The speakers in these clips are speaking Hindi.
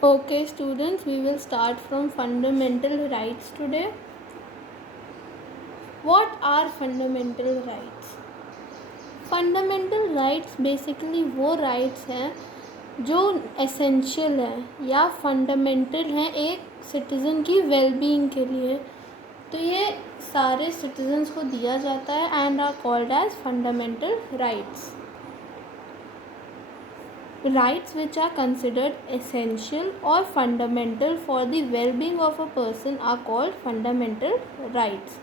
Okay, students, we will start from fundamental rights today. What are fundamental rights? Fundamental rights basically वो राइट्स हैं जो एसेंशियल हैं या फंडामेंटल हैं एक सिटीज़न की वेलबींग के लिए। तो ये सारे सिटीजन्स को दिया जाता है and are called as fundamental rights. Rights which are considered essential or fundamental for the well-being of a person are called fundamental rights.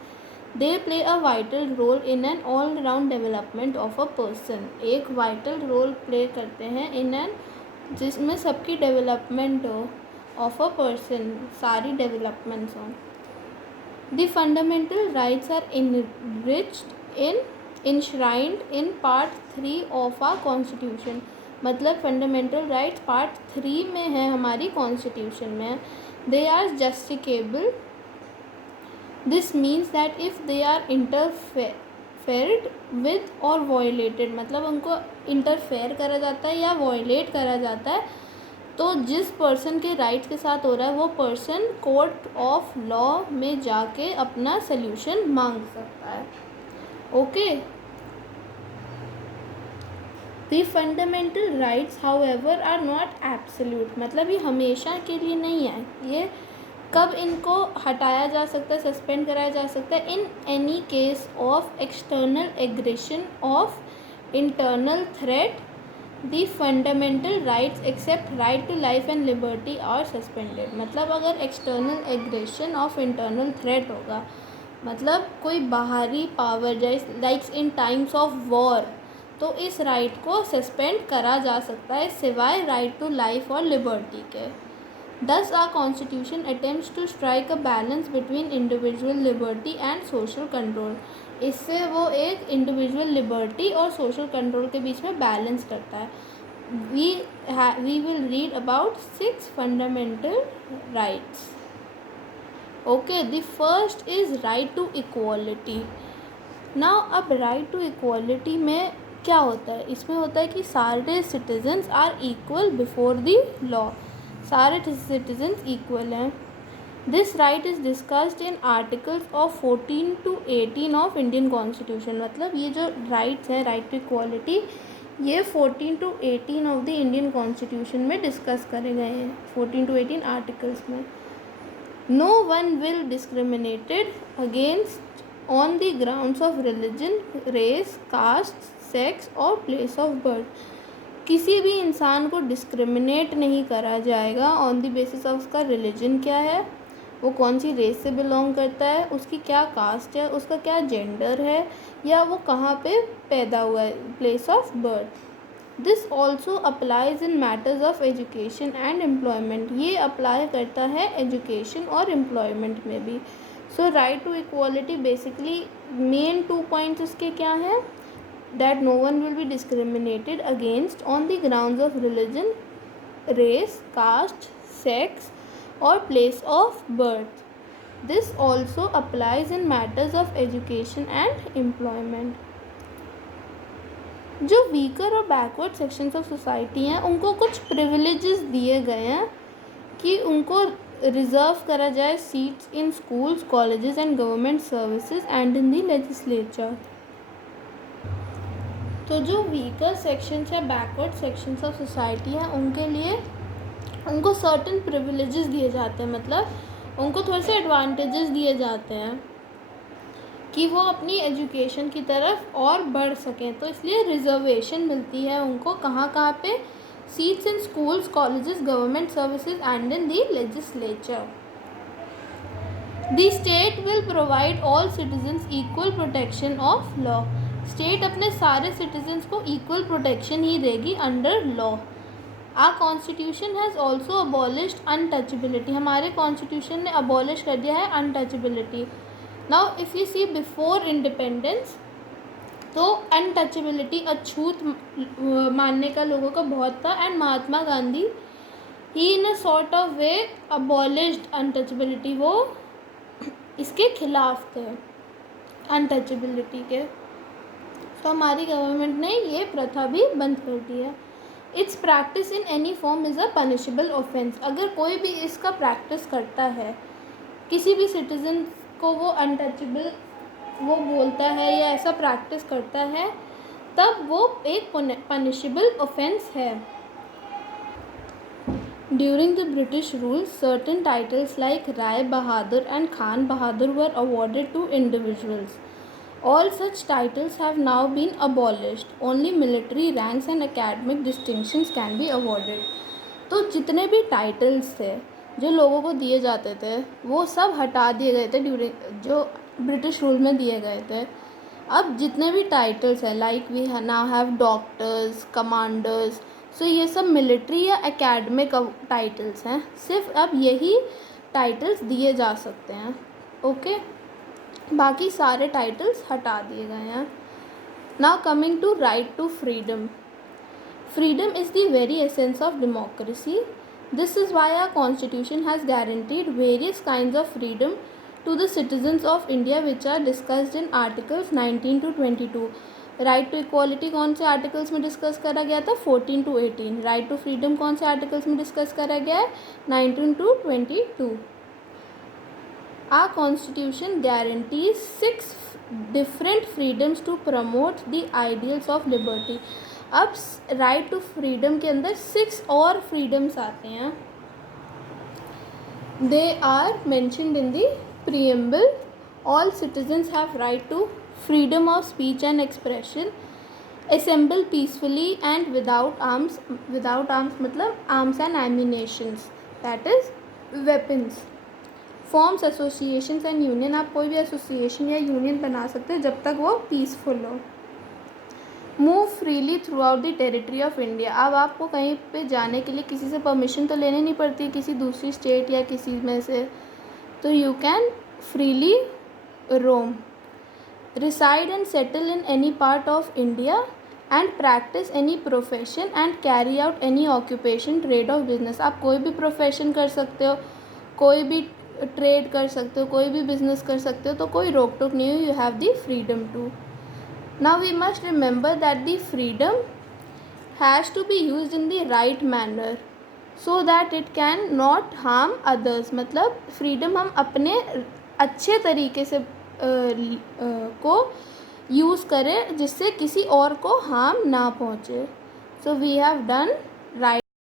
They play a vital role in an all-round development of a person. एक vital role play करते हैं in an जिसमें सबकी development हो of a person, सारी developments हों. The fundamental rights are enshrined in part 3 of our constitution. मतलब फंडामेंटल राइट्स पार्ट 3 में है हमारी कॉन्स्टिट्यूशन में. They are justiciable. This means that if they are interfered with और वायलेटेड, मतलब उनको इंटरफेयर करा जाता है या वायलेट करा जाता है, तो जिस पर्सन के राइट्स के साथ हो रहा है वो पर्सन कोर्ट ऑफ लॉ में जाके अपना सल्यूशन मांग सकता है. Okay. The fundamental rights however are not absolute, मतलब ये हमेशा के लिए नहीं है. ये कब इनको हटाया जा सकता है, सस्पेंड कराया जा सकता है? In any case of external aggression of internal threat the fundamental rights except right to life and liberty are suspended. मतलब अगर external aggression of internal threat होगा, मतलब कोई बाहरी पावर जैसे likes in times of war, तो इस राइट को सस्पेंड करा जा सकता है सिवाय राइट टू लाइफ और लिबर्टी के. Thus our constitution attempts to strike a balance between individual liberty and social control. इससे वो एक इंडिविजुअल लिबर्टी और सोशल कंट्रोल के बीच में बैलेंस करता है. We will read about 6 fundamental rights. Okay, the first is right to equality. Now अब right to equality में क्या होता है? इसमें होता है कि सारे citizens are equal before the law. सारे सिटीजन्स इक्वल हैं. This right is discussed in articles of 14 to 18 of Indian constitution. मतलब ये जो राइट्स हैं, राइट टू इक्वालिटी, ये 14 to 18 of the Indian constitution में डिस्कस करे गए हैं, 14 to 18 आर्टिकल्स में. No one will discriminated against on the grounds of religion, race, caste, sex और प्लेस ऑफ बर्थ. किसी भी इंसान को डिस्क्रिमिनेट नहीं करा जाएगा ऑन द बेसिस ऑफ उसका रिलीजन क्या है, वो कौन सी रेस से बिलोंग करता है, उसकी क्या कास्ट है, उसका क्या जेंडर है, या वो कहाँ पे पैदा हुआ है, place of birth. This also applies in matters of education and employment. ये अप्लाई करता है एजुकेशन और एम्प्लॉयमेंट में भी. So right to equality basically main 2 points इसके क्या हैं? That no one will be discriminated against on the grounds of religion, race, caste, sex or place of birth. This also applies in matters of education and employment. जो वीकर और बैकवर्ड सेक्शंस ऑफ सोसाइटी हैं उनको कुछ प्रिविलेजेस दिए गए हैं कि उनको रिजर्व करा जाए seats in schools, colleges and government services and in the legislature. तो जो वीकर सेक्शंस या बैकवर्ड सेक्शंस ऑफ सोसाइटी हैं उनके लिए उनको सर्टन प्रिविलेजेस दिए जाते हैं. मतलब उनको थोड़े से एडवांटेजेस दिए जाते हैं कि वो अपनी एजुकेशन की तरफ और बढ़ सकें. तो इसलिए रिजर्वेशन मिलती है उनको. कहाँ कहाँ पे? Seats in schools, colleges, government services and in the legislature. The state will provide all citizens equal protection of law. State अपने सारे सिटीजन्स को इक्वल प्रोटेक्शन ही देगी under law. Our constitution has also abolished untouchability. हमारे कॉन्स्टिट्यूशन ने अबॉलिश कर दिया है untouchability. Now if you see before independence, तो अनटचेबिलिटी, अछूत मानने का लोगों का बहुत था, एंड महात्मा गांधी ही in a sort of way abolished untouchability. वो इसके खिलाफ थे अनटचेबिलिटी के. तो हमारी गवर्नमेंट ने ये प्रथा भी बंद कर दी है. It's practice in any form is a punishable offence. अगर कोई भी इसका प्रैक्टिस करता है, किसी भी सिटीजन को वो अनटचेबल वो बोलता है या ऐसा प्रैक्टिस करता है, तब वो एक पनिशेबल ऑफेंस है। During the British rule, certain titles like Rai Bahadur and Khan Bahadur were awarded to individuals. All such titles have now been abolished. Only military ranks and academic distinctions can be awarded. तो जितने भी टाइटल्स थे जो लोगों को दिए जाते थे वो सब हटा दिए गए थे ड्यूरिंग जो ब्रिटिश रूल में दिए गए थे। अब जितने भी टाइटल्स हैं like we now have doctors, commanders, so ये सब मिलिट्री या एकेडमिक टाइटल्स हैं। सिर्फ अब यही टाइटल्स दिए जा सकते हैं, ओके। बाकी सारे टाइटल्स हटा दिए गए हैं। Now coming to right to freedom. Freedom is the very essence of democracy. This is why our constitution has guaranteed various kinds of freedom to the citizens of India which are discussed in articles 19 to 22. Right to equality कौन से आर्टिकल्स में डिस्कस करा गया था? 14 to 18. राइट टू फ्रीडम कौन से आर्टिकल्स में डिस्कस करा गया है? 19 to 22. Our constitution guarantees 6 different freedoms to promote the ideals of liberty. अब राइट टू फ्रीडम के अंदर 6 और फ्रीडम्स आते हैं। They are mentioned in the preamble. All citizens have right to freedom of speech and expression, assemble peacefully and without arms. Without arms मतलब arms and ammunitions, that is weapons. Forms associations and union. आप कोई भी एसोसिएशन या यूनियन बना सकते हो जब तक वो पीसफुल हो। Move freely through out the territory of India. अब आपको कहीं पे जाने के लिए किसी से परमिशन तो लेनी नहीं पड़ती, किसी दूसरी स्टेट या किसी में से, तो you can freely roam. Reside and settle in any part of India and practice any profession and carry out any occupation, trade और बिजनेस। आप कोई भी प्रोफेशन कर सकते हो, कोई भी ट्रेड कर सकते हो, कोई भी बिजनेस कर सकते हो, तो कोई रोक टोक नहीं हो। You have the freedom to. Now we must remember that the freedom has to be used in the right manner so that it can not harm others. मतलब freedom हम अपने अच्छे तरीके से को यूज़ करें जिससे किसी और को harm ना पहुँचे। So we have done right.